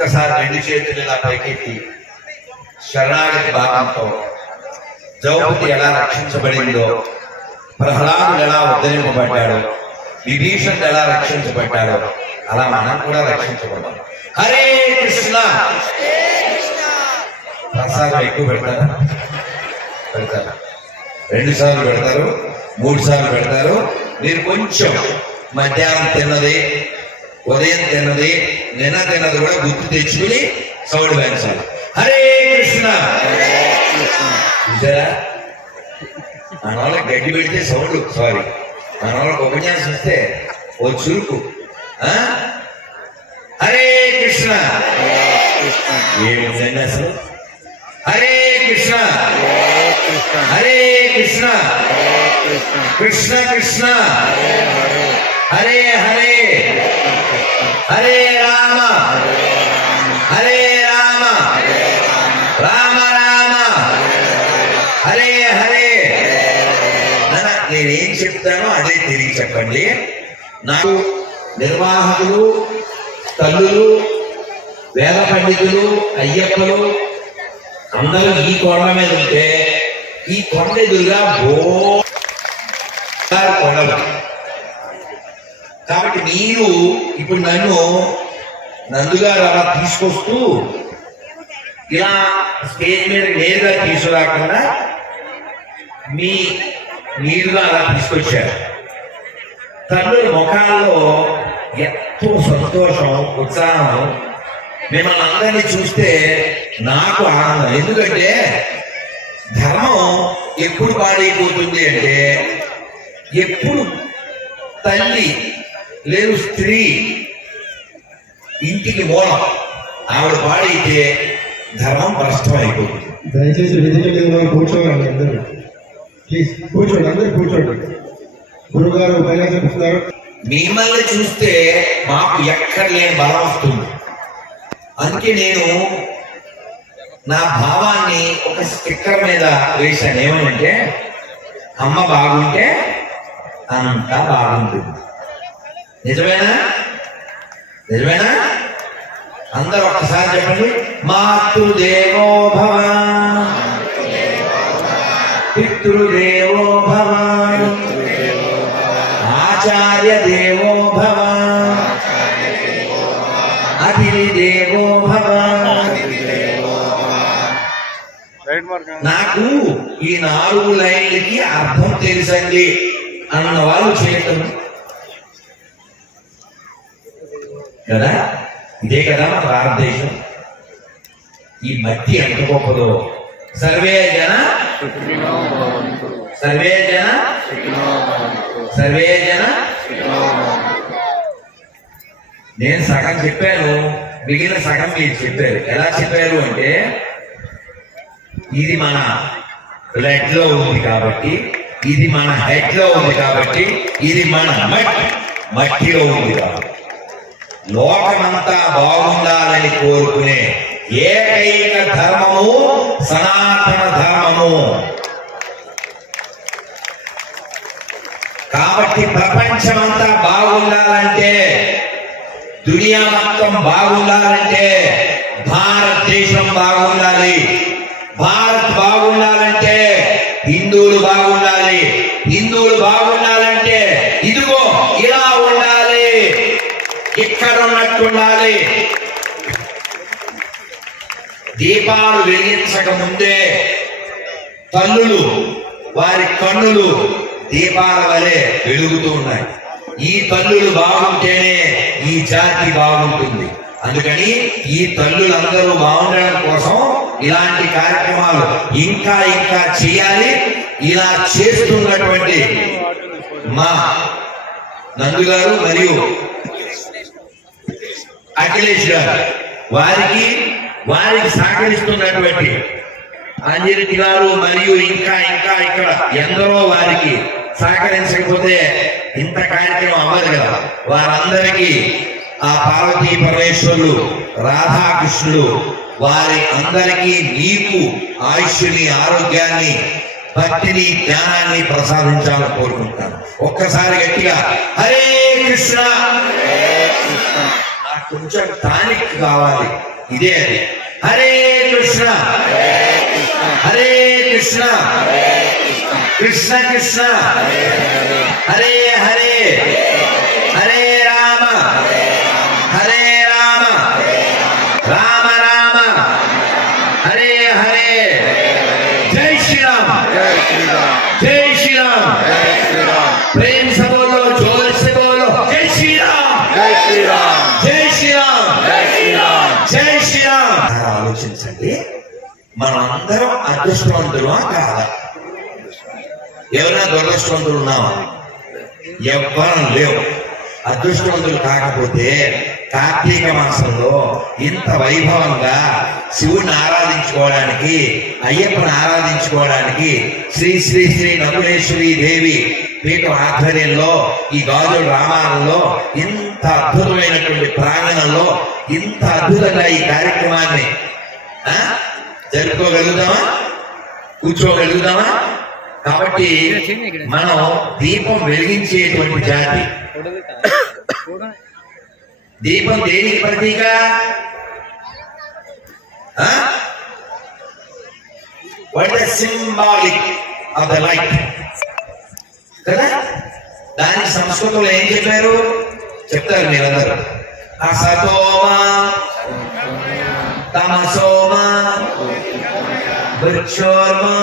ఒక్కసారి రెండు చేతులు ఇలా పైకెత్తి శరణాగతి భావంతో ద్రౌపది ఎలా రక్షించబడిందో, ప్రహ్లాదుడు ఎలా ఉద్ధరింపబడ్డాడో, విభీషణుడు ఎలా రక్షించబడ్డాడో అలా మనం కూడా రక్షించబడ్డాం. హరే కృష్ణ. ప్రసాదం ఎక్కువ పెడతారా? 2 సార్లు పెడతారు, 3 సార్లు పెడతారు. మీరు కొంచెం మధ్యాహ్నం తిన్నది, ఉదయం తిన్నది, నిన్న తిన్నది కూడా గుర్తు తెచ్చుకుని సౌండ్ పెంచాలి. హరే కృష్ణ. చూసారా, మన వాళ్ళకి గడ్డి పెడితే సౌండ్, సారీ మన వాళ్ళకి ఉపన్యాసం ఇస్తే ఓ చురుకు. హరే కృష్ణ. ఏమిటండి అసలు? హరే కృష్ణ, హరే కృష్ణ, కృష్ణ కృష్ణ హరే హరే, హరే రామ, హరే రామ, రామ రామ హరే హరే. నేనేం చెప్తానో అదే తిరిగి చెప్పండి. నాకు నిర్వాహకులు, తల్లులు, వేద పండితులు, అయ్యప్పలు అందరూ ఈ కొండ మీద ఉంటే ఈ కొండ ఎదురుగా కొండలు. కాబట్టి మీరు ఇప్పుడు నన్ను నందుగారు అలా తీసుకొస్తూ ఇలా స్టేజ్ మీద నేరుగా తీసుకురాకుండా మీరుగా అలా తీసుకొచ్చారు. తల్లుల ముఖాల్లో ఎంతో సంతోషం, ఉత్సాహం. మిమ్మల్ని అందరినీ చూస్తే నాకు ఆనందం. ఎందుకంటే ధర్మం ఎప్పుడు పాడైపోతుంది అంటే, ఎప్పుడు తల్లి లేదు స్త్రీ ఇంటికి మూలం ఆవిడ పాడైతే ధర్మం భ్రష్టం అయిపోతుంది. దయచేసి కూర్చోవాలి అందరూ, ప్లీజ్ కూర్చోండి, అందరూ కూర్చోండి. గురుగారు ఉపన్యాసం ఇస్తున్నారు. మిమ్మల్ని చూస్తే మాకు ఎక్కడ లేని బలం వస్తుంది. అందుకే నేను నా భావాన్ని ఒక స్టిక్కర్ మీద వేశాను. ఏమనంటే, అమ్మ బాగుంటే అంతా బాగుంటుంది. నిజమేనా? నిజమేనా? అందరూ ఒక్కసారి చెప్పండి. మాతృదేవో భవ, పితృదేవో భవ, ఆచార్య దేవో భవ, అతిథి దేవో భవ. నాకు ఈ 4 లైన్లకి అర్థం తెలుసండి అన్న వాళ్ళు చేయటం కదా. ఇదే కదా మన భారతదేశం. ఈ మట్టి ఎంత గొప్పదో. సర్వే జన సర్వే జన సర్వే జన. నేను సగం చెప్పాను, మిగిలిన సగం మీరు చెప్పారు. ఎలా చెప్పారు అంటే, ఇది మన బ్లడ్ లో ఉంది కాబట్టి, ఇది మన హెడ్ లో ఉంది కాబట్టి, ఇది మన మట్టిలో ఉంది కాబట్టి, లోకమంతా బాగుండాలని కోరుకునే ఏకైక ధర్మము సనాతన ధర్మము. కాబట్టి ప్రపంచమంతా బాగుండాలంటే, దునియా మొత్తం బాగుండాలంటే భారతదేశం బాగుండాలి. భారత్ బాగుండాలంటే హిందువులు బాగుండాలి. హిందువులు బాగుండాలంటే ఇదిగో ఇలా ఉండాలి, ఇక్కడ ఉన్నట్టు ఉండాలి. దీపాలు వెలిగించక ముందే తల్లులు వారి కన్నులు దీపాల వలె వెలుగుతూ ఉన్నాయి. ఈ తల్లులు బాగుంటేనే ఈ జాతి బాగుంటుంది. అందుకని ఈ తల్లులందరూ బాగుండడం కోసం ఇలాంటి కార్యక్రమాలు ఇంకా ఇంకా చేయాలి. ఇలా చేస్తున్నటువంటి మా నందు గారు మరియు అఖిలేష్ గారు, వారికి సహకరిస్తున్నటువంటి అంజరెడ్డి గారు మరియు ఇంకా ఇంకా ఇక్కడ ఎందరో వారికి సహకరించకపోతే ఇంత కార్యక్రమం అవ్వదు కదా. వారందరికీ ఆ పార్వతీ పరమేశ్వరులు, రాధాకృష్ణుడు వారి అందరికీ నీకు ఆయుష్ని, ఆరోగ్యాన్ని, భక్తిని, జ్ఞానాన్ని ప్రసాదించాలని కోరుకుంటాను. ఒక్కసారి గట్టిగా హరే కృష్ణ. నాకు కొంచెం టానిక్ కావాలి. ఇదే అది. హరే కృష్ణ హరే కృష్ణ కృష్ణ కృష్ణ హరే హరే హరే రామ హరే రామ రామ రామ హరే హరే. జై శ్రీరామ్ జై శ్రీరామ్. प्रेम से बोलो, जोर से बोलो, जय श्री राम जय श्री राम जय श्री राम जय श्री राम जय श्री राम. ఆలోచించండి, మనం అందరం అదృష్టవంతులమా కాదా? ఎవరైనా దురదృష్టవంతులు ఉన్నామా? ఎవ్వరం లేవు. అదృష్టవంతులు కాకపోతే కార్తీక మాసంలో ఇంత వైభవంగా శివుని ఆరాధించుకోవడానికి, అయ్యప్పని ఆరాధించుకోవడానికి శ్రీ శ్రీ శ్రీ నకులేశ్వరి దేవి పీఠం ఆధ్వర్యంలో ఈ గాజుల రామారంలో ఇంత అద్భుతమైనటువంటి ప్రాంగణంలో ఇంత అద్భుతంగా ఈ కార్యక్రమాన్ని జరుపుకోగలుగుతామా? కూర్చోగలుగుతామా? కాబట్టి మనం దీపం వెలిగించేటువంటి జాతి. దీపం దేనికి ప్రతీక? What the symbolic of the light కదా. దాని సంస్కృతంలో ఏం చెప్పారు చెప్తారు మీరందరూ. అసతోమా తమసోమా వృక్షోర్మా.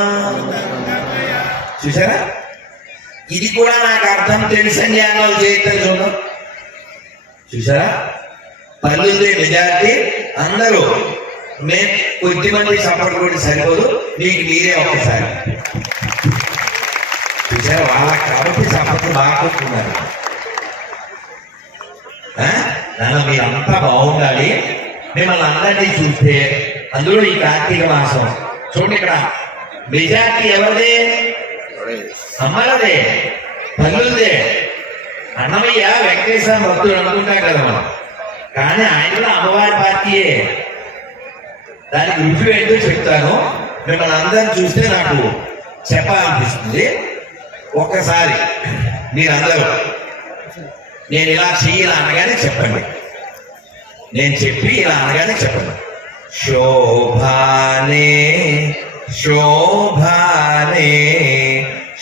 చూసారా? ఇది కూడా నాకు అర్థం తెలుసని జ్ఞానాలు చేస్తారు. చూద్దాం. చూసారా? పల్లెదే మెజారిటీ. అందరూ మేము కొద్దిమంది సపోర్ట్ కూడా సరిపోదు, మీకు మీరే ఒకసారి చూసారా? వాళ్ళకి కాబట్టి సపోర్ట్ బాగా కొట్టుకున్నారు. నాన్న మీరంతా బాగుండాలి. మిమ్మల్ని అందరినీ చూస్తే అందులో ఈ కార్తీక మాసం చూడండి, ఇక్కడ మెజారిటీ ఎవరిదే? అమ్మలదే, తల్లులదే. అన్నమయ్య వెంకటేశ్వర భక్తుడు అనుకుంటాం కదా మనం, కానీ ఆయన కూడా అమ్మవారి పార్టీయే. దానికి రుజువు ఏంటో చెప్తాను. మిమ్మల్ని అందరిని చూస్తే నాకు చెప్పాలనిపిస్తుంది. ఒక్కసారి మీరందరూ నేను ఇలా చెయ్యాలి అనగానే చెప్పండి. నేను చెప్పి ఇలా అనగానే చెప్పండి. శోభానే శోభానే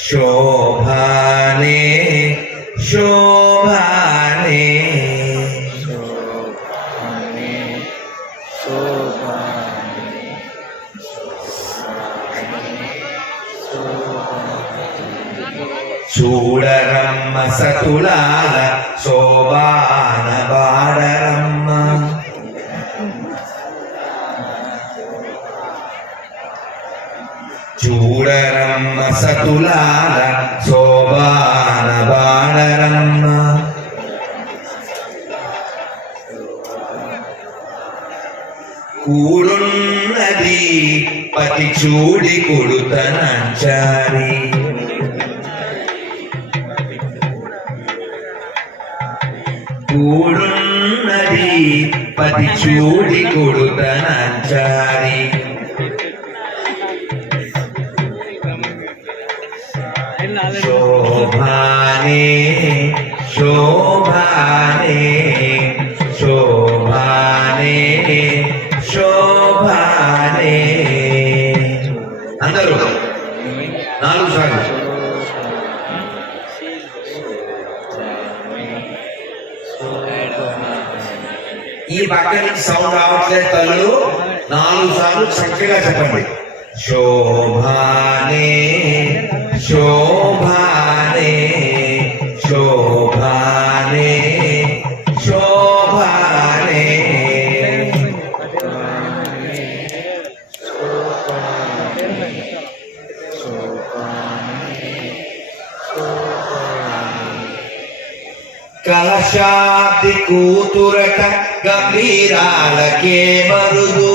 శోభానే శోభానే చూడరమ్మ సతులాల శోభాన బాడరమ్మ. చూడరమ్మ సతులాల శోభాన బాడరమ్మ. కూడున్నది పతి చూడి కొడుతనంచారి. కూడున్నది పతి చూడి కొడుతనంచారి. శోభానే శోభానే శోభానే శోభానే. అందరూ 4 సార్లు. ఈ పక్క నుంచి సౌండ్ రావట్లేదు తల్లు. 4 సార్లు చక్కగా చెప్పండి. శోభానే శోభానే శోభానే శోభానే. కలశాబ్ది కూతురట గంభీరాలకే మరుదు.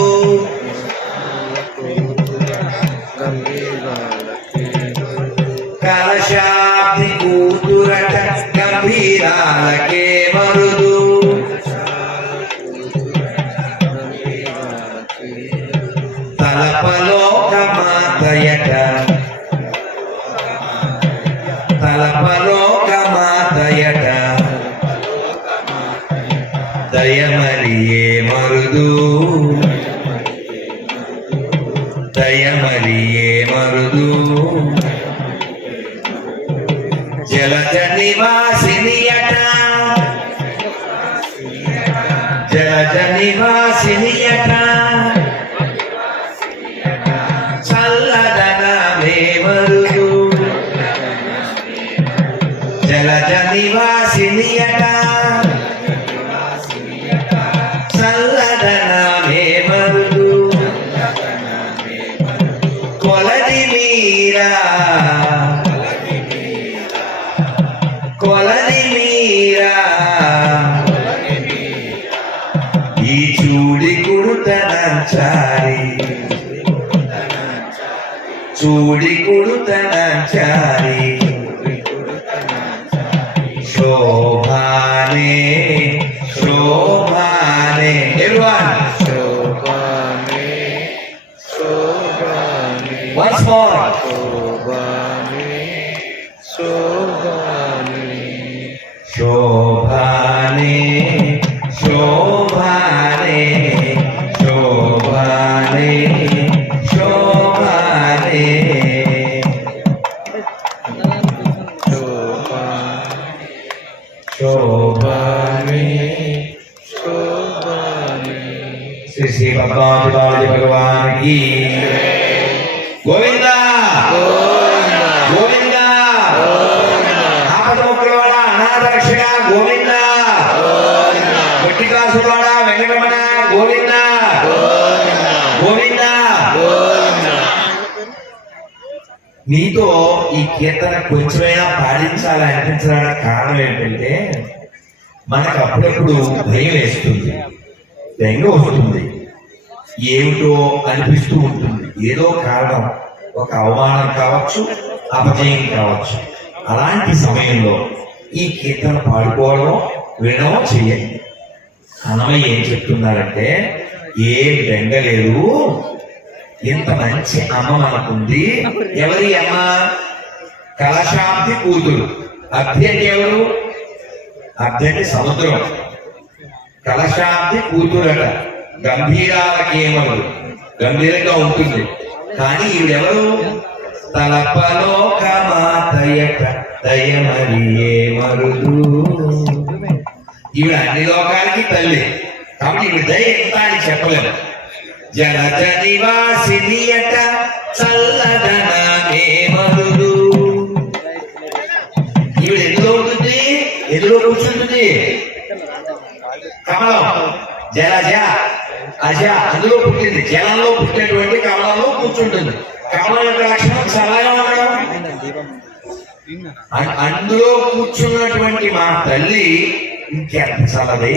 కలశాబ్ది కూతురట గంభీరాలకే మరుదు. తలపలోక మాతయట తలపలోక మాతయట దయమలియే మరుదు. జలజ నివాసినియట చల్లదనమే మరుదు జలజ నివాసినియట చల్లదనమే మరుదు కొలది మీరా కొలది మీరా ఈ చూడి కుడుతనంచారి చూడి కుడుతనంచారి శోభానే శోభానే everyone once more శోభానే శోభానే శోభానే శోభానే శోభానే Shri Shri Padmavati భగవాన్ की గోవిందా గోవిందా ఆపదముక్కులవాడ అనాథ రక్షక గోవిందా గట్టికాసులవాడ వెంకటరమణ గోవిందా గోవిందా మీతో ఈ కీర్తన కొంచెమైనా పాడించాలి అనిపించడానికి కారణం ఏంటంటే మనకు అప్పుడప్పుడు భయం వేస్తుంది బెంగ వస్తుంది ఏమిటో అనిపిస్తూ ఉంటుంది ఏదో కారణం ఒక అవమానం కావచ్చు అపజయం కావచ్చు అలాంటి సమయంలో ఈ కీర్తన పాడుకోవడం వినడం చెయ్యండి అన్నమయ్య ఏం చెప్తున్నారంటే ఏం బెంగ లేదు ఇంత మంచి అమ్మ మనకుంది ఎవరి అమ్మ కలశాబ్ది కూతురు అభ్య అంటే ఎవరు అభ్య అంటే సముద్రం కలశాబ్ది కూతురట గంభీరాలకేమరు గంభీరంగా ఉంటుంది కానీ ఈవిడెవరు తలపలోకమాతయట దయమరియే మరుదు ఈవిడ అన్ని లోకాలకి తల్లి కాబట్టి ఈవిడ దయ ఎంత అని చెప్పలేము జలజ నివాసినియట చల్లదనమే మరుదు ఈవిడ ఎందులో ఉంటుంది ఎందులో కూర్చుంటుంది కమలం జలజ అజ అందులో పుట్టింది జలంలో పుట్టినటువంటి కమలంలో కూర్చుంటుంది కమలం యొక్క లక్షణం చల్లగా ఉండడం అందులో కూర్చున్నటువంటి మా తల్లి ఇంకెంత చల్లది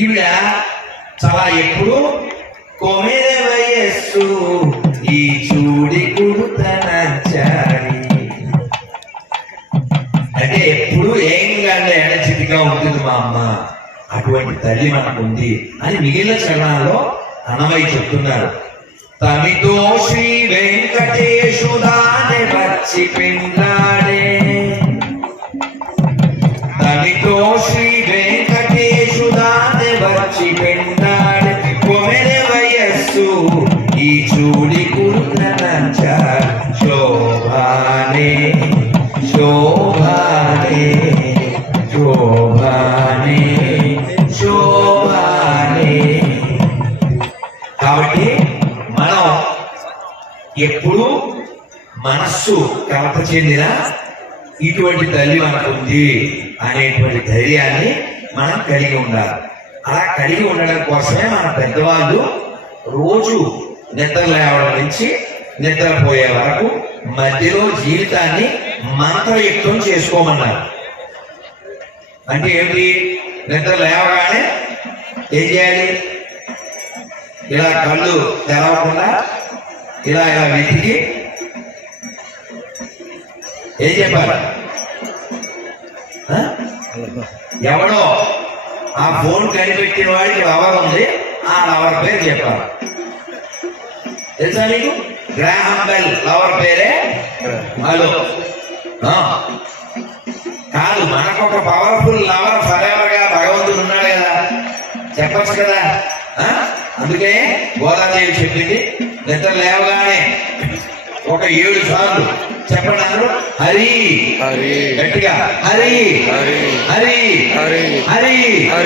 ఈవిడ చాలా ఎప్పుడు కొమెర వయస్సు ఈ చూడి కుడుతనంచారి అంటే ఎప్పుడు ఏం కానీ ఎడచితిగా ఉంటుంది మా అమ్మ అటువంటి తల్లి మనకుంది అని మిగిలిన చరణాల్లో అన్నమయ్య చెప్తున్నారు తమితో శ్రీ వెంకటేశు దాని వచ్చి పిండాడే తమితో శ్రీ వెంకటేశు దాని వచ్చి పిండాడే కొమెర వయస్సు ఈ చూడి కుడుతనంచారి శోభానే శోభానే శోభానే శోభానే కాబట్టి మనం ఎప్పుడు మనస్సు కలత చెందిన ఇటువంటి తల్లి మనకుంది అనేటువంటి ధైర్యాన్ని మనం కలిగి ఉండాలి అలా కలిగి ఉండడం కోసమే మన పెద్దవాళ్ళు రోజు నిద్ర లేవడం నుంచి నిద్రపోయే వరకు మధ్యలో జీవితాన్ని మంత్రయుక్తం చేసుకోమన్నారు అంటే ఏమిటి నిద్ర లేవగానే ఏం చేయాలి ఇలా కళ్ళు తెరవకుండా ఇలా ఇలా వెతికి ఏం చెప్పాలి ఎవడో ఆ ఫోన్ కనిపెట్టిన వాడికి లవర్ ఉంది ఆ లవర్ పేరు చెప్పాలి తెలుసా నీకు గ్రాహం బెల్ లవర్ పేరే హలో కాదు మనకొక పవర్ఫుల్ లవర్ ఫరెవర్ గా భగవంతుడు ఉన్నాడు కదా చెప్పచ్చు కదా అందుకే గోదాదేవి చెప్పింది నిద్ర లేవగానే ఒక 7 సార్లు చెప్పండి అందరూ. హరి హరి గట్టిగా హరి హరి హరి హరి హరి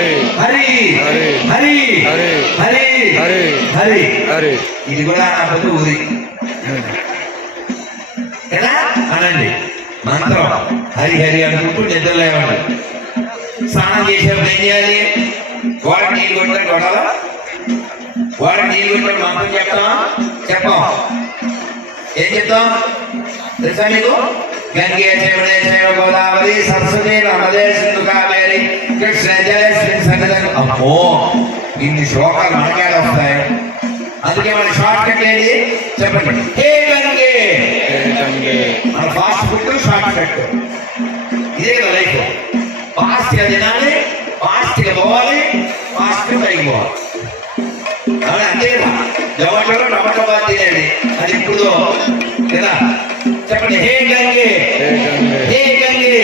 హరి హరి హరి హరి హరి హరి హరి హరి. హరి ఇది కూడా అనకపోతే ఊరి ఎలా అనండి. మంత్రం హరి హరి అనుకుంటూ నిద్రలేవండి. స్నానం చేసేప్పుడు ఏం చేయాలి? వాడు నీళ్ళు కొట్టారు గొడవ, వాడు నీళ్ళు కొట్టారు మంత్రం చెప్తామా? చెప్పాం. ఏం చెప్తాం తెలుసా మీకు? గంగే జమునే చైవ గోదావరి సరస్వతి నర్మదే సింధు కావేరి కృష్ణ జలేస్మిన్ సన్నిధి. అమ్మో ఇన్ని శ్లోకాలు మనకేడ వస్తాయి. అందుకే మన షార్ట్ కట్ ఏంటి చెప్పండి. హే గంగే. గంగే మన ఫాస్ట్ ఫుడ్ షార్ట్ కట్. ఇదే కదా లైఫ్. ఫాస్ట్ గా తినాలి, ఫాస్ట్ గా పోవాలి, ఫాస్ట్ గా పైకి పోవాలి. అంతే కదా. జొమాటోలో టమాటో తినేది అది ఇప్పుడు కదా. చెప్పండి. హే గంగే హే గంగే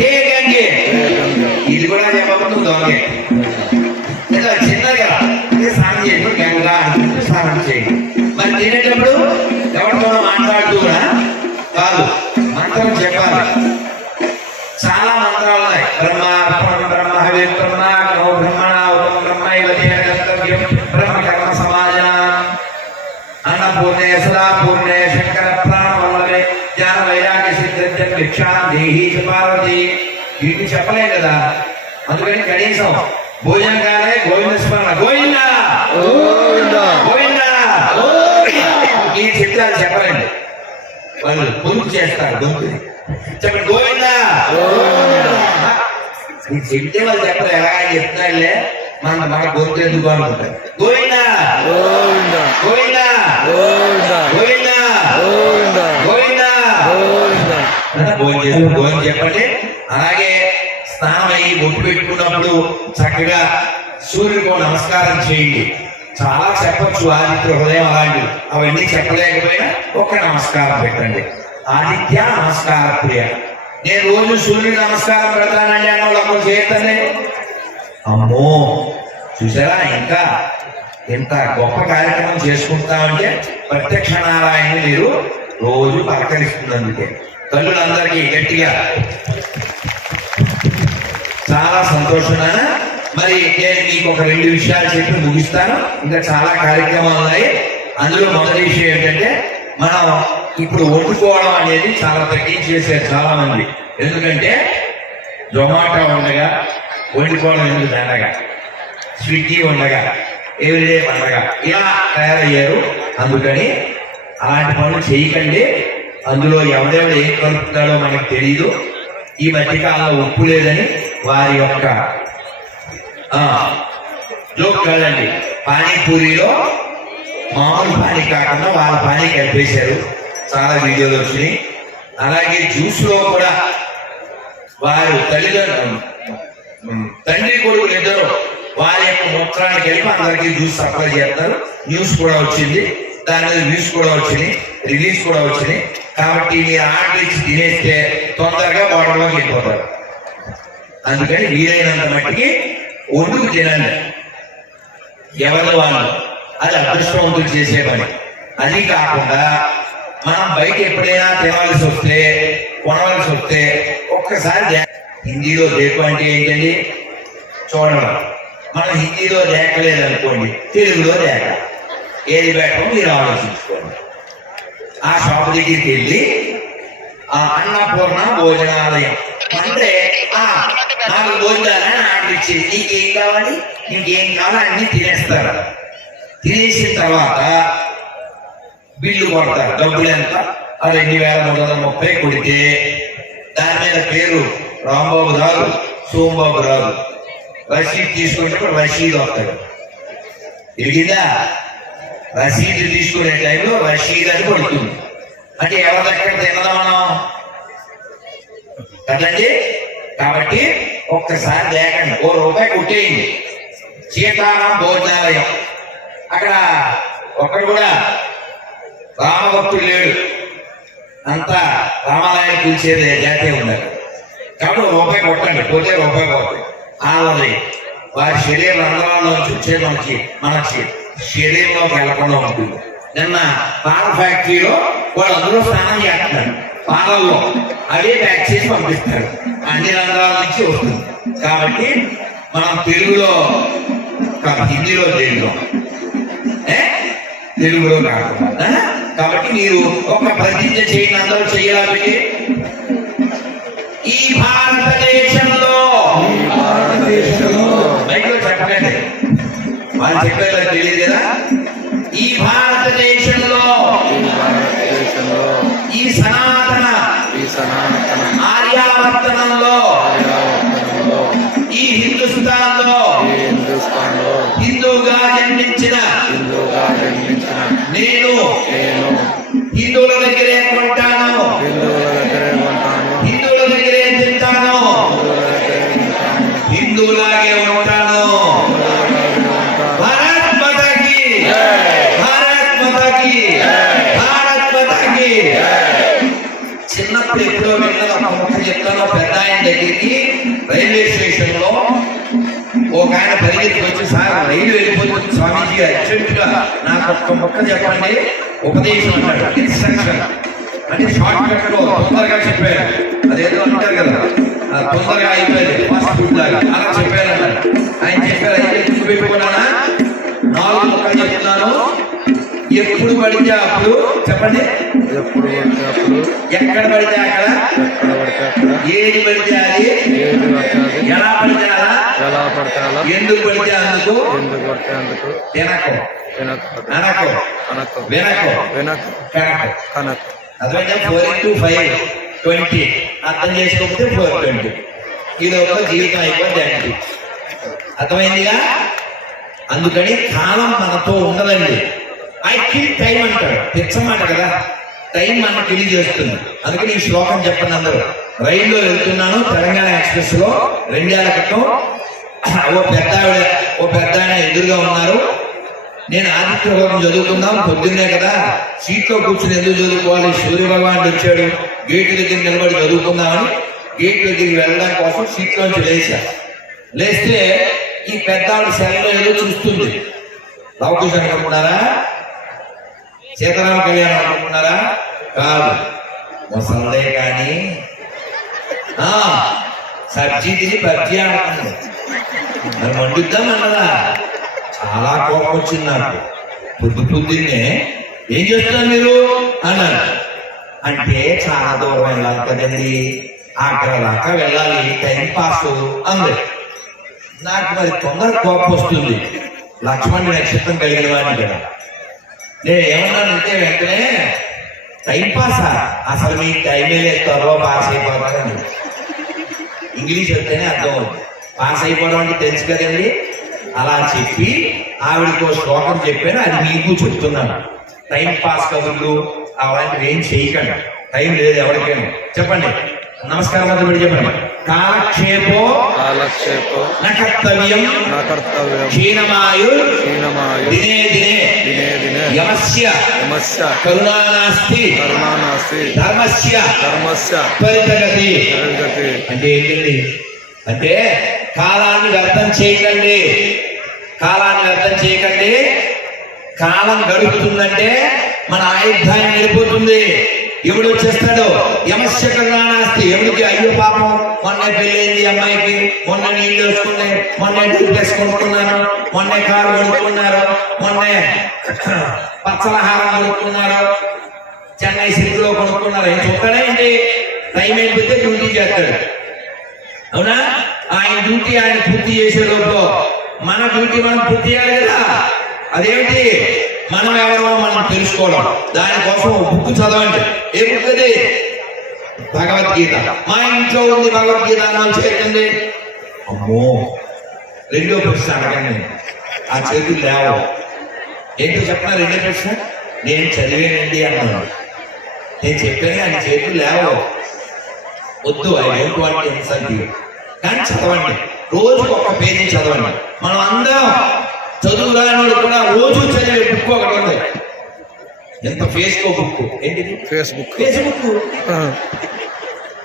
హే గంగే. ఇది కూడా చెప్పకుండా దొంగే లేదా చిన్నగా స్నానం చేయడం గంగా అనుకుంటూ స్నానం చేయండి. మరి తినేటప్పుడు ఎవరితో మాట్లాడుతూ కూడా కాదు, మంత్రం చెప్పాలి. చాలా మంత్రాలు ఉన్నాయి. బ్రహ్మ బ్రహ్మ హవి బ్రహ్మ నో బ్రహ్మణ ఉదం బ్రహ్మ గంతవ్యం బ్రహ్మ కర్మ సమాజన అన్నపూర్ణే సదాపూర్ణే శంకర ప్రాణవల్లభే జ్ఞాన వైరాగ్య సిద్ధ్య భిక్షా దేహి పార్వతి. వీటిని చెప్పలేదు కదా. అందుకని కనీసం భోజనం కాలే గోవింద స్మరణ గోవింద గోవింద ఈ చిత్రాలు చెప్పరండి. వాళ్ళు గొంతు చేస్తారు. గొంతుని చెప్పండి. గోవింద ఇది చెప్తే వాళ్ళు చెప్పరు. ఎలాగా చెప్తారులే మన గొంతు ఎందుకు అనుకుంటారు. గోవింద గోవింద గోవింద గోవింద గోవింద గోవింద చెప్పండి. అలాగే స్నానం అయ్యి ఒట్టు పెట్టుకున్నప్పుడు చక్కగా సూర్యుడికి నమస్కారం చేయండి. చాలా చెప్పచ్చు. ఆదిత్య హృదయం అలాంటివి. అవన్నీ చెప్పలేకపోయినా ఒక్క నమస్కారం పెట్టండి. ఆదిత్య నమస్కార ప్రియ. నేను రోజు సూర్యుడికి నమస్కారం పెడతానండి అన్న వాళ్ళు అప్పుడు చేయొద్దండి. అమ్మో చూసారా, ఇంకా ఎంత గొప్ప కార్యక్రమం చేసుకుంటామంటే ప్రత్యక్ష నారాయణని మీరు రోజు పలకరిస్తున్నందుకే. తల్లులందరికీ గట్టిగా చాలా సంతోషంగా. మరి నేను మీకు ఒక 2 విషయాలు చెప్పి ముగిస్తాను. ఇంకా చాలా కార్యక్రమాలు ఉన్నాయి. అందులో మొదటి విషయం ఏంటంటే మనం ఇప్పుడు వండుకోవడం అనేది చాలా తగ్గించేసారు చాలా మంది. ఎందుకంటే జొమాటో ఉండగా వండుకోవడం ఎందుకు దండగా, స్విగ్గీ ఉండగా ఎవ్రీడే పండగ ఇలా తయారయ్యారు. అందుకని అలాంటి పనులు చేయకండి. అందులో ఎవరెవరు ఏం కలుపుతాడో మనకు తెలియదు. ఈ మధ్యకాలంలో ఉప్పు లేదని వారి యొక్క జోక్ కాదండి. పానీపూరిలో మామూలు పానీ కాకుండా వాళ్ళ పానీ కలిపేశారు. చాలా వీడియోలు వచ్చినాయి. అలాగే జ్యూస్ లో కూడా వారు తండ్రి కొడుకులు ఇద్దరు వారి యొక్క మూత్రాన్ని కలిపి అందరికీ జ్యూస్ సప్లై చేస్తారు. న్యూస్ కూడా వచ్చింది. దాని మీద వ్యూస్ కూడా వచ్చినాయి, రిలీజ్ కూడా వచ్చినాయి. కాబట్టి మీరు ఆర్డర్ ఇచ్చి తినేస్తే తొందరగా బాడీలోకి వెళ్ళిపోతారు. అందుకని వీలైనంత మట్టికి వండుకు తినండి. ఎవరి వాళ్ళు అది అదృష్టవంతులు చేసే పని. అది కాకుండా మనం బయట ఎప్పుడైనా తినవలసి వస్తే కొనవలసి వస్తే ఒక్కసారి హిందీలో దేకు అంటే ఏంటండి చూడడం. మనం హిందీలో లేకలేదు అనుకోండి, తెలుగులో లేక ఏది పెట్టమో మీరు ఆలోచించుకోండి. ఆ షాప్ దగ్గరికి వెళ్ళి ఆ అన్నపూర్ణ భోజనాలయం అంటే 4 భోజనాలని ఆర్డర్ ఇచ్చి నీకేం కావాలి ఇంకేం కావాలి అన్ని తినేస్తారు. తినేసిన తర్వాత బిల్లు కొడతారు. డబ్బులు ఎంత? 2330 కొడితే దాని మీద పేరు రాంబాబు రాదు, సోంబాబు రాదు. రసీదు తీసుకుంటే రసీదు వస్తాడు. తిరిగిందా? రసీదు తీసుకునే టైంలో రసీదు అని పడుతుంది. అంటే ఎవరి దగ్గర తినదా మనం కదండి. కాబట్టి ఒక్కసారి లేకండి, ₹1 కొట్టేయండి. సీతారాం భోజనాలయం అక్కడ ఒక్కడు కూడా రామభక్తుడు లేడు. అంతా రామాలయం కూల్చేది జాతీయ ఉన్నారు. కాబట్టి ₹1 కొట్టండి, పోతే ₹1 పోతాయి. వాళ్ళది వారి శరీర రంధ్రాల్లోంచి వచ్చే మనకి శరీరంలోకి వెళ్లకుండా ఉంటుంది. నిన్న పాల ఫ్యాక్టరీలో వాళ్ళు అందరూ స్నానం చేస్తున్నారు. పాలల్లో అవే ప్యాక్ చేసి పంపిస్తారు. అన్ని రంగాల నుంచి వస్తుంది. కాబట్టి మనం తెలుగులో కాదు, హిందీలో తెలుగులో తెలుగులో కాకుండా. కాబట్టి మీరు ఒక ప్రతిజ్ఞ చేయండి, అందరూ చేయాలి. ఈ భారతదేశంలో బయటలో చెప్పండి, వాళ్ళు చెప్పేలా తెలియదు కదా. ఈ భారతదేశంలో ఈ సనాతన ఆర్యావర్తనంలో ఈ హిందుస్థాన్లో హిందూగా జన్మించిన నేను హిందువుల దగ్గరే ఉంటాను, హిందువుల దగ్గరే తింటాను, హిందువులాగే ఉంటాను. భారత్ మాతాకి, భారత్ మాతాకి, భారత్ మాతాకి. చిన్నప్పుడు ఎప్పుడో వెళ్ళిన ఒక ముక్క చెప్తాను. పెద్ద ఆయన దగ్గరికి రైల్వే స్టేషన్ లో ఒక ఆయన పరిగెత్తుకు వచ్చి, సార్ రైలు వెళ్ళిపోతుంది స్వామీజీ, అర్జెంట్ గా నాకు ఒక్క ముక్క చెప్పండి, ఉపదేశం అన్నాడు. ఇన్స్ట్రక్షన్ అంటే షార్ట్ కట్ లో తొందరగా చెప్పారు. అదేదో అంటారు కదా, తొందరగా అయిపోయింది ఫాస్ట్ ఫుడ్ లాగా, అలా చెప్పారు అన్నాడు. ఆయన చెప్పారు, అయితే గుర్తు పెట్టుకున్నానా, 4 ముక్కలు చెప్తున్నాను. ఎప్పుడు పడితే అప్పుడు చెప్పండి, ఎక్కడ పడితే అక్కడ, ఏది పడితే అది, ఎలా పడితే అలా, ఎందుకు పడితే అందుకు, వెనక్కు అనకు, వెనక్కు కనకు. అర్థమైతే 4x2 5 20 అర్థం చేసుకోకపోతే 420. ఇది ఒక జీవితం అయిపోయింది. అర్థమైందిగా. అందుకని కాలం మనతో ఉండదండి. ఐ కిల్ టైం అంటాడు, పిచ్చమాట కదా. టైం మన కిల్ చేస్తుంది. అందుకని ఈ శ్లోకం చెప్పండి అందరూ. రైల్లో వెళ్తున్నాను, తెలంగాణ ఎక్స్ప్రెస్ లో 2 ఏళ్ల క్రితం ఓ పెద్ద ఆయన ఎదురుగా ఉన్నారు. నేను ఆదిత్య హృదయం చదువుకుందాం, పొద్దున్నే కదా, సీట్లో కూర్చుని ఎందుకు చదువుకోవాలి, సూర్య భగవానుడు వచ్చాడు, గేటు దగ్గర నిలబడి చదువుకుందామని గేట్ దగ్గరికి వెళ్ళడం కోసం సీట్లోంచి లేస్తే ఈ పెద్ద ఆవిడ సెల్లో ఏదో చూస్తుంది. లవకుశ అనుకుంటున్నారా, సీతారామ కళ్యాణం అనుకుంటున్నారా? కాదు, ముసలే కానీ సబ్జీ తిని బజ్జీ అనుకుంది. మరి వండిద్దాం అన్నదా. చాలా కోపం వచ్చింది నాకు. పొద్దున్నే ఏం చేస్తున్నారు మీరు అన్నారు. అంటే చాలా దూరం వెళ్ళాలి కదండి, అక్కడ దాకా వెళ్ళాలి, టైం పాస్ అంది. నాకు మరి తొందర కోపం వస్తుంది, లక్ష్మణుడి నక్షత్రం కలిగిన వాడిని కదా. నేను ఏమన్నానంటే వెంటనే, టైం పాసా, అసలు మీ టైమే లేదు, త్వరలో పాస్ అయిపోతారని. ఇంగ్లీష్ వస్తేనే అర్థం అవుతుంది. పాస్ అయిపోవడం అంటే తెలుసు కదండి. అలా చెప్పి ఆవిడకు శ్లోకం చెప్పాను, అది మీకు చెప్తున్నాను. టైం పాస్ కబుర్లు అలాంటివి ఏం చేయకండి, టైం లేదు ఎవరికైనా. చెప్పండి, నమస్కారం మొదలు చెప్పండి. కాలక్షేపో నకర్తవ్యం క్షీణమాయు దినే దినే యమస్య కరుణానాస్తి ధర్మస్య పరితగతి. అంటే ఏంటండి అంటే, కాలాన్ని వ్యర్థం చేయకండి, కాలాన్ని వ్యర్థం చేయకండి. కాలం గడుపుతుందంటే మన ఆయుర్దాయం వెళ్ళిపోతుంది. ఎవడు వచ్చేస్తాడు, యమస్య కరుణానాస్తి. ఎవరికి అయ్యో పాపం, మొన్న పెళ్ళైంది అమ్మాయికి, మొన్న నీళ్ళు వేసుకుంది, మొన్న డ్రెస్ కొనుక్కున్నారు, మొన్న కారు కొనుక్కున్నారు, మొన్న పచ్చలహారం కొనుక్కున్నారు, చెన్నై సిల్క్లో కొనుక్కున్నారు. ఏం చూస్తాడా ఏంటి, టైం అయిపోతే డ్యూటీ చేస్తాడు. అవునా? ఆయన డ్యూటీ ఆయన పూర్తి చేసే లోపల మన డ్యూటీ మనం పూర్తి చేయాలి కదా. అదేంటి, మనం ఎవరో మనం తెలుసుకోవడం. దానికోసం బుక్ చదవండి. ఏ బుక్ అది? భగవద్గీత. మా ఇంట్లో ఉంది భగవద్గీత అని చేయండి. అమ్మో, 2వ ప్రశ్న అడగండి, ఆ చేతులు లేవు. ఏంటో చెప్పిన 2వ ప్రశ్న, నేను చదివేనండి అన్నాను. నేను చెప్పాను, ఆయన చేతులు లేవు. వద్దు, I don't want to insult you. కానీ చదవండి, రోజు ఒక పేజీ చదవండి. మనం అందరం చదువు రాని కూడా రోజు చదివే బుక్ ఒకటి ఉంది. ఎంత ఫేస్బుక్ బుక్, ఏంటిది? ఫేస్బుక్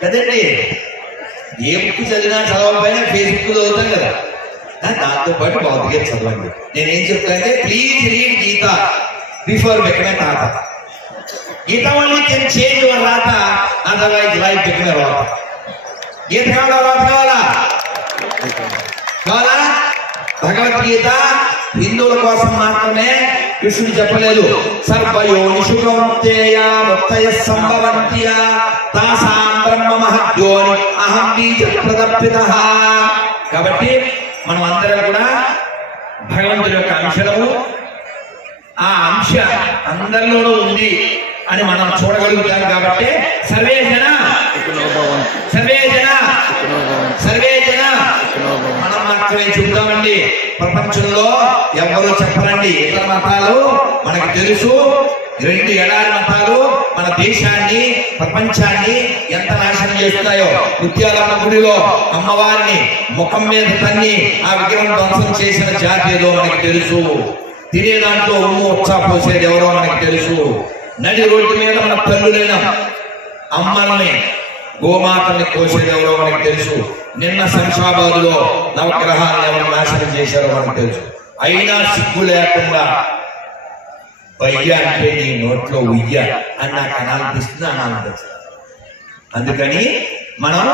కదండి. ఏ బుక్ చదివినా చదవకపోయినా ఫేస్బుక్ చదువుతాం కదా. దాంతో పాటు భగవద్గీత చదవండి. నేనేం చెప్తానంటే, please read Gita before becoming tata. Gita only can change your rata, otherwise life become a rata. Gita కావాలా, రాత కావాలా? కావాలా? భగవద్గీత హిందువుల కోసం మాత్రమే కృష్ణుడు చెప్పలేదు. సర్వయోనిషు కౌంతేయ ముక్తయ సంభవంత్య తాసాం బ్రహ్మ మహద్యోని అహం బీజ ప్రదప్పితః. కాబట్టి మనం అందరం కూడా భగవంతుడి యొక్క అంశము, ఆ అంశ అందరిలోనూ ఉంది అని మనం చూడగలుగుతాం. కాబట్టి సర్వే జన సర్వే జన సర్వే జన మనం మాత్రమే చెబుతామండి. ప్రపంచంలో ఎవరు చెప్పరండి. ఇతర మతాలు మనకు తెలుసు. 2 ఎడారి మతాలు మన దేశాన్ని, ప్రపంచాన్ని ఎంత నాశనం చేస్తున్నాయో. ముత్యాలమ్మ గుడిలో అమ్మవారిని ముఖం మీద తన్ని ఆ విగ్రహం ధ్వంసం చేసిన జాతి ఏదో మనకు తెలుసు. తినే దాంట్లో ఉమ్ము ఉత్సాహ పోసేది ఎవరో మనకు తెలుసు. నడి రోడ్డు మీద మన తల్లులైన అమ్మల్ని, గోమాతల్ని కోసేది ఎవరో మనకు తెలుసు. నిన్న శంషాబాదులో నవగ్రహాలను ఎవరు నాశనం చేశారో మనకు తెలుసు. అయినా సిగ్గు లేకుండా వయ్య అంటే నీ నోట్లో ఉయ్య అని నాకు అనాలనిపిస్తుంది, అనాలనిపిస్తుంది. అందుకని మనం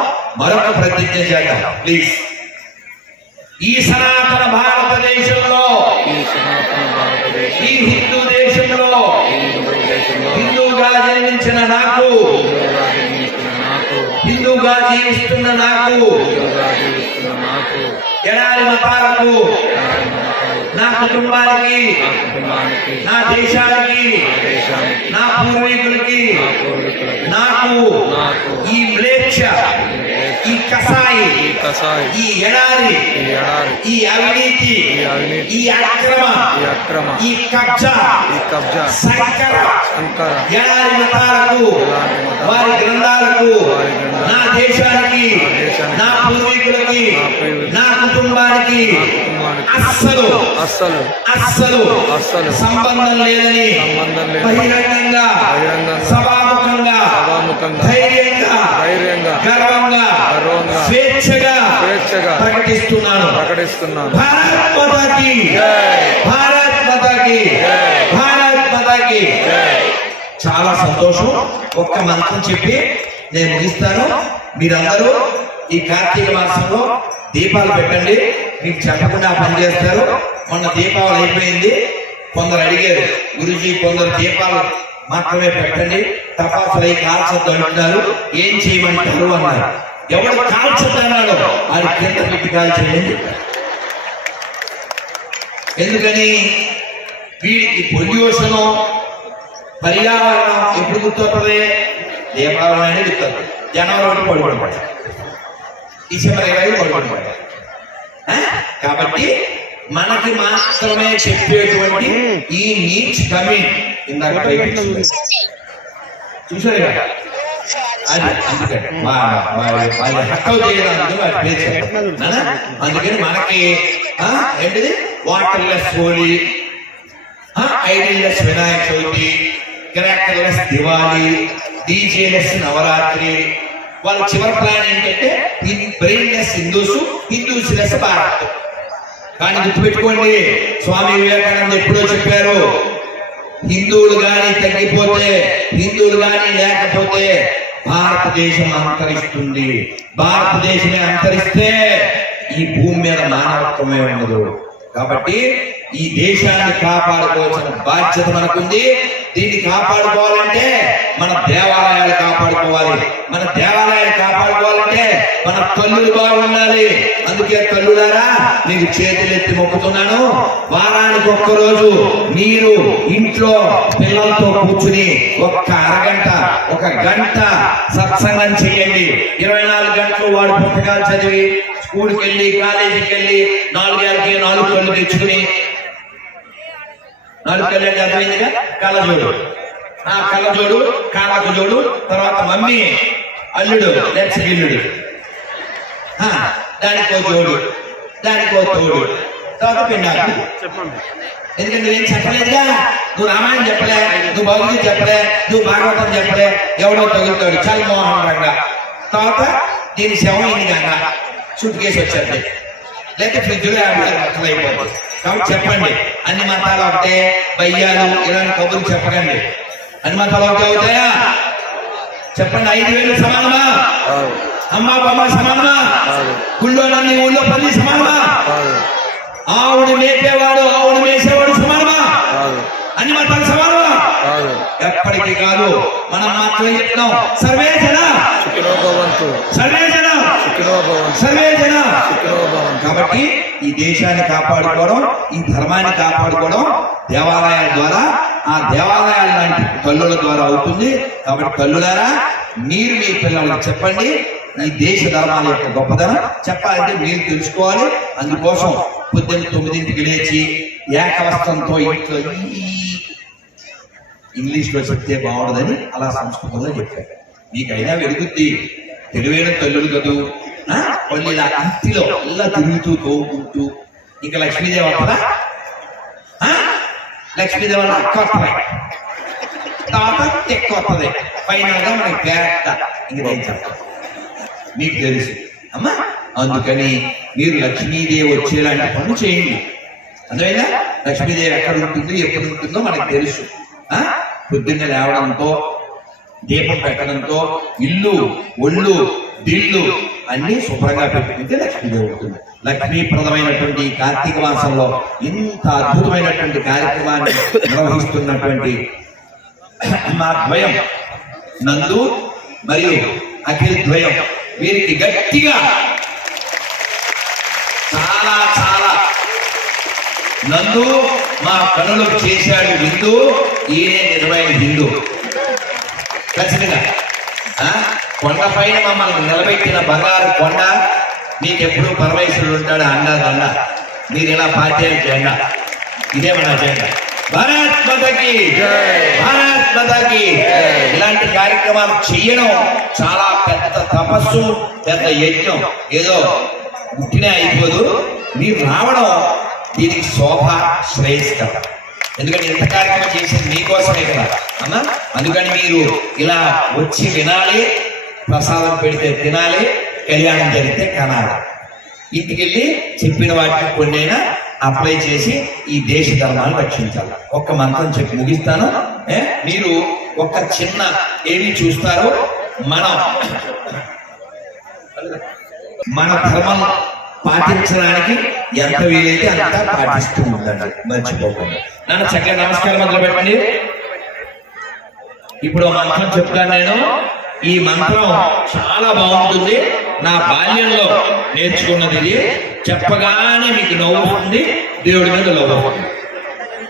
మరొక ప్రతిజ్ఞ చేద్దాం ప్లీజ్. ఈ సనాతన భారతదేశంలో, ఈ హిందూ దేశంలో హిందూగా జన్మించిన నాకు, హిందూగా జీవిస్తున్న నాకు, ఎడారి మతాలకు, నా కుటుంబానికి, నా దేశానికి, నా పూర్వీకులకి, నాకు ఈ మ్లేచ్ఛ, ఈ కసాయి, ఈ ఎడారి, ఈ అవినీతి, ఈ అక్రమ, ఈ కబ్జా, సంకర ఎడారి మతాలకు, వారి గ్రంథాలకు, నా దేశానికి, నా పూర్వీకులకి, నా కుటుంబానికి అస్సలు అస్సలు అస్సలు అస్సలు సంబంధం లేదని బహిరంగంగా, సభాముఖంగా, ధైర్యంగా, గర్వంగా, స్వేచ్ఛగా ప్రకటిస్తున్నాను. భారత్ మాతాకి, భారత్ మాతాకి, భారత్ మాతాకి. చాలా సంతోషం. ఒక్క మంత్రం చెప్పి నేను ముగిస్తాను. మీరందరూ ఈ కార్తీక మాసంలో దీపాలు పెట్టండి. మీకు చెప్పకుండా పని చేస్తారు. మొన్న దీపావళి అయిపోయింది. కొందరు అడిగారు, గురుజీ కొందరు దీపాలు మాత్రమే పెట్టండి, తపాసులు అయి కాల్చొద్దు అంటున్నారు, ఏం చేయమంటారు అన్నారు. ఎవరు కాల్చొద్దన్నాడో అది కింద పెట్టి కాల్చండి. ఎందుకని? వీడికి పొల్యూషన్, పర్యావరణం ఎప్పుడు గుర్తొస్తుంది? దీపావళి అనేది గుర్తుంది. జనవరి 1 పడుకోండి, డిసెంబర్ 25 పడుకోండి. కాబట్టి మనకి మాత్రమే చెప్పేటువంటి ఈ నీచ్ కమింగ్ ఇందాక చూసారు కదా, అది అందుకని అందుకని మనకి ఏంటిది వాటర్లెస్ హోలీ, ఐడియల్లెస్ వినాయక చవితి, క్రాకర్లెస్ దివాళీ, డీజేలెస్ నవరాత్రి. వాళ్ళ చివరి ప్లాన్ ఏంటంటే brainless Hindus, Hindus less Bharat. కానీ గుర్తుపెట్టుకోండి, స్వామి వివేకానంద ఎప్పుడో చెప్పారు, హిందువులు గాని తగ్గిపోతే, హిందువులు గాని లేకపోతే భారతదేశం అంతరిస్తుంది. భారతదేశమే అంతరిస్తే ఈ భూమి మీద మానవత్వమే ఉండదు. కాబట్టి ఈ దేశాన్ని కాపాడుకోవాల్సిన బాధ్యత మనకుంది. దీన్ని కాపాడుకోవాలంటే మన దేవాలయాలు కాపాడుకోవాలి. మన దేవాలయాలు కాపాడుకోవాలంటే మన తల్లులు బాగుండాలి. అందుకే తల్లులారా, మీకు చేతులెత్తి మొక్కుతున్నాను, వారానికి ఒక్కరోజు మీరు ఇంట్లో పిల్లలతో కూర్చుని ఒక్క అరగంట, 1 గంట సత్సంగం చేయండి. 24 గంటలు వాడు పుస్తకాలు చదివి, స్కూల్కి వెళ్ళి, కాలేజీకి వెళ్ళి 4 ఏళ్ళకి 4 కళ్ళు తెచ్చుకుని, 4 కళ్ళు అంటే అర్థమైందిగా, కళ్ళజోడు, ఆ కళ్ళజోడు, కాళ్ళకు జోడు, తర్వాత మమ్మీ అల్లుడు లెక్స్ గిల్లుడు, దానికో జోడు, దానికో తోడు, తర్వాత పిండాకు. ఎందుకంటే నువ్వేం చెప్పలేదుగా, నువ్వు రామాయణం చెప్పలే, నువ్వు భగవద్గీత చెప్పలే, నువ్వు భాగవతం చెప్పలే, ఎవడో తగులుతాడు చల్మోహన్ రంగా. తర్వాత దీని శవం ఇన్ని గంగా సూట్ కేసు వచ్చేది, లేకపోతే ఫ్రిడ్జ్లో అయిపోతుంది. కాబట్టి చెప్పండి, అన్ని మతాలు ఒకటే, బయ్యాలు ఇలాంటి కబుర్లు చెప్పకండి. హనుమంతాలు ఒకటే అవుతాయా? చెప్పండి. 5,000 సమానమా? కాదు. అమ్మా బామ్మ సమానమా? కాదు. గుళ్ళోనన్ని ఊళ్ళో 10 సమానమా? కాదు. ఆవుడు మేపేవాడు ఆవుడు మేసేవాడు సమానమా? కాదు. అన్ని మతాలు సమానమా? కాదు. ఎప్పటికీ కాదు. మనం మాత్రమే చెప్తున్నాం సర్వే జన సుఖినో భవంతు. సర్వే జన సుఖినో భవంతు. సర్వే జన. సుఖినో భవంతు. కాబట్టి ఈ దేశాన్ని కాపాడుకోవడం, ఈ ధర్మాన్ని కాపాడుకోవడం దేవాలయాల ద్వారా, ఆ దేవాలయాల లాంటి తల్లుల ద్వారా అవుతుంది. కాబట్టి తల్లులారా, మీరు మీ పిల్లలకు చెప్పండి ఈ దేశ ధర్మాల యొక్క గొప్పదనం. చెప్పాలంటే మీరు తెలుసుకోవాలి. అందుకోసం పొద్దున్న 9ంటికి లేచి ఏకవస్త్రంతో ఇంట్లో ఇంగ్లీష్లో చెప్తే బాగుండదని అలా సంస్కృతంలో చెప్పారు. మీకైనా వెలుగుద్ది. తెలివైన తల్లులు కదూ. వాళ్ళు ఇలా ఇంటిలో ఇలా తిరుగుతూ తోగుకుంటూ. ఇంకా లక్ష్మీదేవి వస్తుందా? లక్ష్మీదేవి వాళ్ళ అక్క వస్తుంది, తాత ఎక్కువ వస్తుంది, ఫైనల్ గా మనకి పేట. ఇంకేం చెప్పాలి మీకు తెలుసు అమ్మా. అందుకని మీరు లక్ష్మీదేవి వచ్చేలాంటి పనులు చేయండి. అందువల్ల లక్ష్మీదేవి ఎక్కడ ఉంటుందో ఎప్పుడు ఉంటుందో మనకు తెలుసు. పొద్దున్న లేవడంతో, దీపం పెట్టడంతో, ఇల్లు ఒళ్ళు దిళ్ళు అన్ని శుభ్రంగా పెట్టుకుంటే లక్ష్మీదేవి ఉంటుంది. లక్ష్మీప్రదమైనటువంటి కార్తీక మాసంలో ఇంత అద్భుతమైనటువంటి కార్యక్రమాన్ని నిర్వహిస్తున్నటువంటి మా ద్వయం నందు మరియు అఖిల్ ద్వయం, వీరికి గట్టిగా చాలా చాలా నందు మా కనులకు చేశాడు విందు, ఈయనే నిజమైన హిందూ. ఖచ్చితంగా కొండ పైన మమ్మల్ని నిలబెట్టిన బంగారు కొండ, మీకెప్పుడు పరమేశ్వరుడు ఉంటాడు అండా దండ. మీరు ఇలా పార్టీ జెండా, ఇదే మన జెండా. భారత్ మాతాకి భారత్ మాతాకి. ఇలాంటి కార్యక్రమాలు చెయ్యడం చాలా పెద్ద తపస్సు, పెద్ద యజ్ఞం. ఏదో పుట్టినే అయిపోదు. మీరు రావడం దీనికి శోభ, శ్రేయస్కరం. ఎందుకంటే ఇంత కార్యక్రమం చేసేది మీకోసమే కదా అన్నా. అందుకని మీరు ఇలా వచ్చి వినాలి, ప్రసాదం పెడితే తినాలి, కళ్యాణం జరిగితే కనాలి. ఇంటికెళ్ళి చెప్పిన వాటిని కొన్నైనా అప్లై చేసి ఈ దేశ ధర్మాన్ని రక్షించాలి. ఒక్క మంత్రం చెప్పి ముగిస్తాను. మీరు ఒక చిన్న ఏమి చూస్తారు, మన ధర్మం పాటించడానికి ఎంత వీలైతే అంత పాటిస్తూ ఉండండి, మర్చిపోకుండా. నన్ను చక్కగా నమస్కారం మొదలు పెట్టండి. ఇప్పుడు మంత్రం చెప్తాను నేను. ఈ మంత్రం చాలా బాగుంటుంది. నా బాల్యంలో నేర్చుకున్నది ఇది. చెప్పగానే మీకు నవ్వు వస్తుంది, దేవుడి మీద నవ్వు వస్తుంది.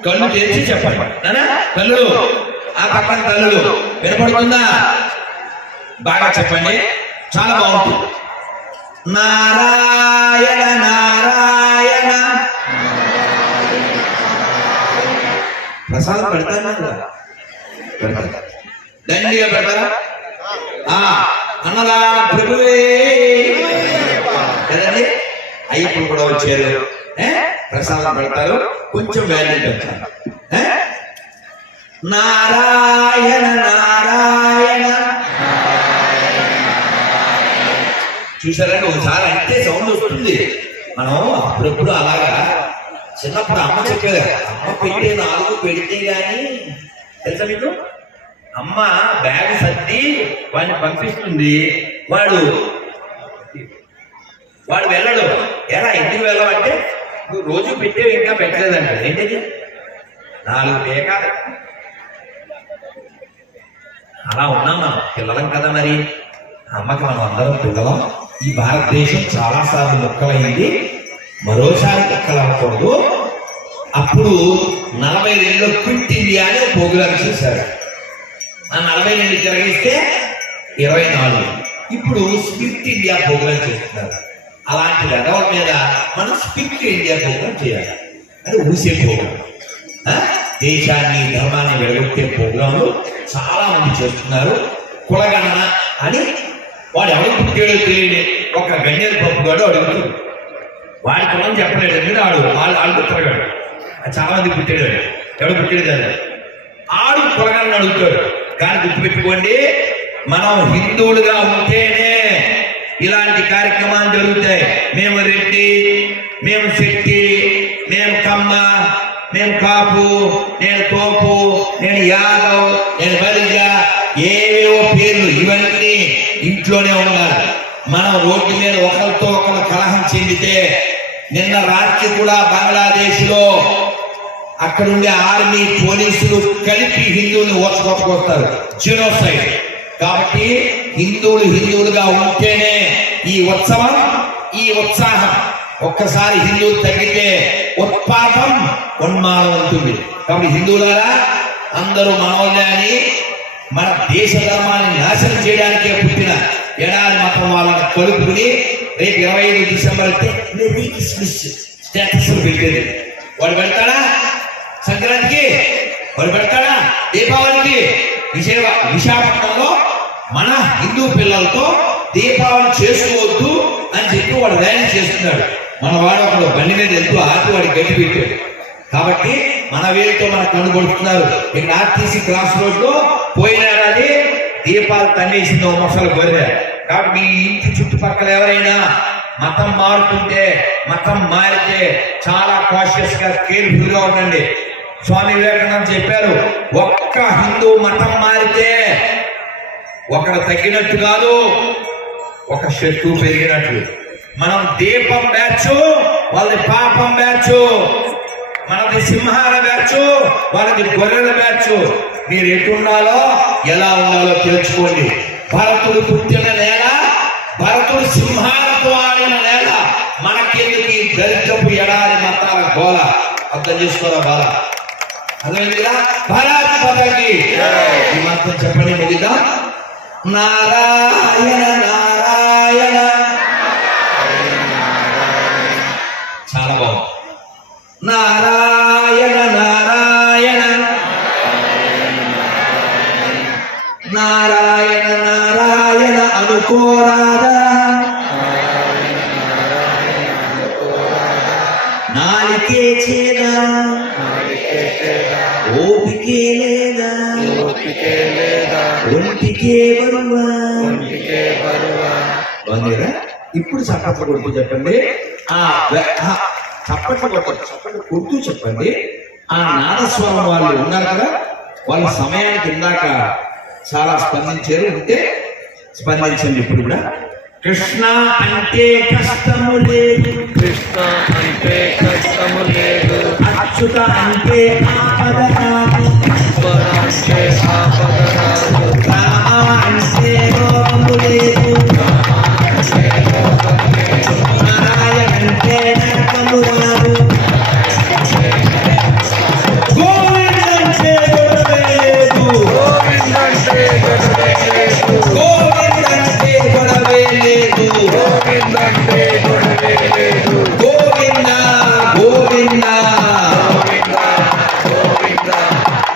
కళ్ళు తెరిచి చెప్పండి నానా. కళ్ళు ఆ పక్కన కళ్ళు వినపడుతుందా? బాగా చెప్పండి, చాలా బాగుంటుంది. నారాయణ నారాయణ. ప్రసాదం పెడతాను కదా, పెడతారు. దండిగా పెడతారా? అన్నదా ప్రభువే కదండి. అయ్యప్పుడు కూడా వచ్చారు, ప్రసాదం పెడతారు, కొంచెం వాల్యూ పెడతారు. నారాయణ నారాయణ. చూసారండి, ఒకసారి అంటే సౌండ్ వస్తుంది. మనం అప్పుడప్పుడు అలాగా చిన్నప్పుడు అమ్మ చెప్పేది, అమ్మ పెట్టే 4 పెడితే గాని తెలుసా మీకు? అమ్మ బ్యాగ్ సర్ది వాడిని పంపిస్తుంది, వాడు వెళ్ళడు. ఎలా ఎందుకు వెళ్ళమంటే నువ్వు రోజు పెట్టేవి ఇంకా పెట్టలేదంట. ఏంటది? 4 పేకాలి. అలా ఉన్నాం మనం, పిల్లలం కదా. మరి అమ్మకి మనం అందరం పిల్లలం. ఈ భారతదేశం చాలా సార్లు ముక్కలైంది, మరోసారి ముక్కలవ్వకూడదు. అప్పుడు 42లో క్విట్ ఇండియా అని ప్రోగ్రాం చేశారు. ఆ 42 తిరగేస్తే 24. ఇప్పుడు స్పిట్ ఇండియా ప్రోగ్రాం చేస్తున్నారు. అలాంటి వెధవల మీద మనం స్పిట్ ఇండియా ప్రోగ్రాం చేయాలి. అంటే ఊసే ప్రోగ్రాం. దేశాన్ని ధర్మాన్ని వెలగొట్టే ప్రోగ్రాంలు చాలా మంది చేస్తున్నారు. కులగణన అని వాడు ఎవరు పుట్టాడో తెలియని ఒక గన్నేరు పప్పుగాడు అడుగుతాడు. వాడి కులం చెప్పలేడు, ఎందుకంటే ఆడు తిరగాడు. చాలా మంది పుట్టాడు, ఎవడు పుట్టాడు కదా ఆడు కులగణన అడుగుతాడు. కానీ గుర్తుపెట్టుకోండి, మనం హిందువులుగా ఉంటేనే ఇలాంటి కార్యక్రమాలు జరుగుతాయి. మేము రెడ్డి, మేము శెట్టి, మేము కమ్మ, నేను కాపు, నేను తోపు, నేను యాదవ్, నేను బలిజ, ఏవేవో పేర్లు, ఇవన్నీ ఇంట్లోనే ఉన్నారు. మనం రోడ్డు మీద ఒకరితో ఒకరు కలహం చెందితే, నిన్న రాత్రి కూడా బంగ్లాదేశ్ లో అక్కడుండే ఆర్మీ పోలీసులు కలిపి హిందువుల్ని ఓచకొట్టుకొస్తారు, జీనోసైడ్. కాబట్టి హిందువులుగా ఉంటేనే ఈ ఉత్సవం, ఈ ఉత్సాహం. ఒక్కసారి హిందువులు తగ్గితే ఉత్పాతం ఉన్మానం ఉంటుంది. కాబట్టి హిందువులారా, అందరూ మనోళ్ళే అని, మన దేశ ధర్మాన్ని నాశనం చేయడానికే పుట్టిన ఎడారి మతం వాళ్ళని కలుపుకుని రేపు 25 డిసెంబర్ అయితే మెరీ క్రిస్మస్ స్టేటస్ పెట్టేది. వాడు పెడతాడా సంక్రాంతికి? వాడు పెడతాడా దీపావళికి? విశాఖపట్నంలో మన హిందూ పిల్లలతో దీపావళి చేసుకోవద్దు అని చెప్పి వాడు ర్యాలీ చేస్తున్నాడు. మన వాడు ఒకడు బండి మీద వెళ్తూ ఆపి వాడికి గట్టి పెట్టాడు. కాబట్టి మన వేలుతో మన కన్ను కొడుతున్నారు. ఇక్కడ ఆర్టీసీ క్రాస్ రోడ్ లో పోయిన ఏడాది దీపాలు తన్నేసింది ఓ మొసలు గొర్రె. కాబట్టి మీ ఇంటి చుట్టుపక్కల ఎవరైనా మతం మారుతుంటే, మతం మారితే చాలా కాషియస్ గా, కేర్ఫుల్ గా ఉండండి. స్వామి వివేకానంద చెప్పారు, ఒక్క హిందూ మతం మారితే ఒకడు తగ్గినట్టు కాదు, ఒక శత్రువు పెరిగినట్లు. మనం దీపం బ్యాచ్, వాళ్ళది పాపం బ్యాచ్. మనది సింహాల బ్యాచ్, వాళ్ళది గొర్రెల బ్యాచ్. మీరు ఎటు ఉండాలో, ఎలా ఉండాలో తెలుసుకోండి. భరతుడు పుట్టిన నేల, భరతుడు సింహాలతో ఆడిన నేల. మనకెందుకు ఈ దరిద్రపు ఎడారి మతాల గోల? అర్థం చేసుకోరా బాల? అర్థమైందిగా? భారత్ మాతాకి ఈ మాత్రం చెప్పండి. ముగిద్దాం. నారాయణ నారాయణ. చాలా బాగుంది. నారాయణ నారాయణ నారాయణ నారాయణ అనుకోరాదా? నాలికే చేదా, ఓపికే లేదా, ఒంటికే బరువా. బాగుందిరా? ఇప్పుడు చప్పట్లు కొడుతూ చెప్పండి. చప్పట్లు కొడుతూ చెప్పండి. ఆ నాదస్వామి వాళ్ళు ఉన్నారు కదా, వాళ్ళ సమయానికి ఇందాక చాలా స్పందించారు. ఉంటే స్పందించండి ఇప్పుడు కూడా. కృష్ణ అంటే కష్టము లేదు, కృష్ణ అంటే కష్టము లేదు, అచ్యుత అంటే ఆపద రాదు, ఈశ్వర అంటే ఆపద రాదు, రామ అంటే రోగము లేదు, నారాయణ అంటే నరకము రాదు, గోవింద అంటే గొడవే లేదు, గోవింద అంటే గొడవే లేదు, గోవింద అంటే గొడవే లేదు, గోవింద అంటే గొడవే లేదు, గోవింద గోవింద గోవింద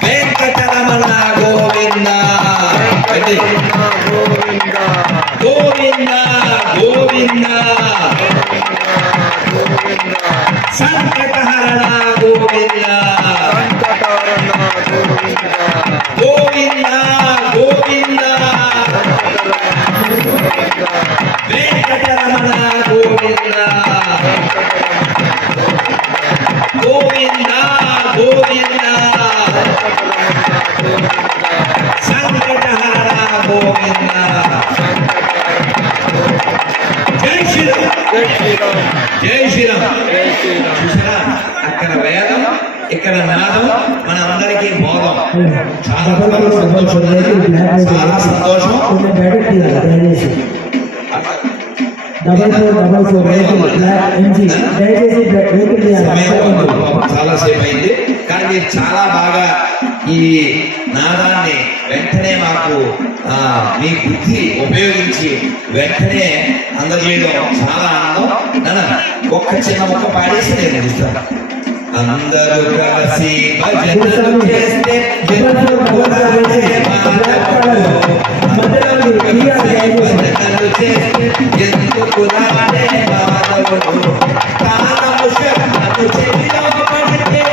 వెంకటరమణ గోవింద, గోవింద గోవింద గోవింద గోవింద సంకటహరణ గోవింద, సంకటారణ గోవింద గోవింద గోవింద వెంకటరమణ గోవింద, గోవింద గోవింద సంకటహరణ గోవింద. జై శ్రీరామ్, జై శ్రీరామ్, జై శ్రీరామ్. జై శ్రీరామ్. చూసారా? అక్కడ వేదం, ఇక్కడ నాదం, మన అందరికీ బోధం. చాలా చాలా సంతోషం. చాలా సేపు అయింది, కానీ మీరు చాలా బాగా ఈ నాదాన్ని వెంటనే మాకు మీ బుద్ధి ఉపయోగించి వెంటనే అందజేయడం చాలా ఆనందం. ఒక్క చిన్న మొక్క పాడేసి నేను ఇస్తాను. అందరూ కలిసి భజనలు చేస్తే భజనలు చేస్తే ఎందుకు రాడే మాధవుడు, తానము శబ్దము చెవిలో పడితే,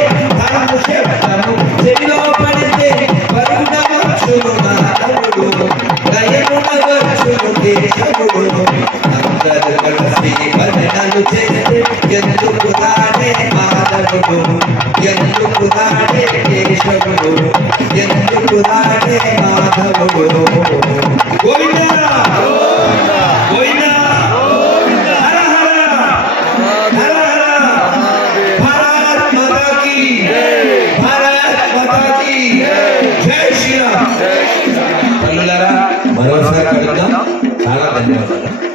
తానము శబ్దము చెవిలో పడితే వరుణ వచ్చును మాధవుడు, దయమున వచ్చును కేశవుడు. అందరూ కలిసి భజనలు చేస్తే ఎందుకు రాడే మాధవుడు, ఎందుకు దాడే కేశవుడు ఎందుకు దాడే మాధవుడు గోవిందా గోవిందా హర హర హర హర భారత్ మాతా కీ భారత్ మాతా కీ జై శ్రీరామ్. తల్లులారా మరోసారి కలుద్దాం. చాలా ధన్యవాదాలు.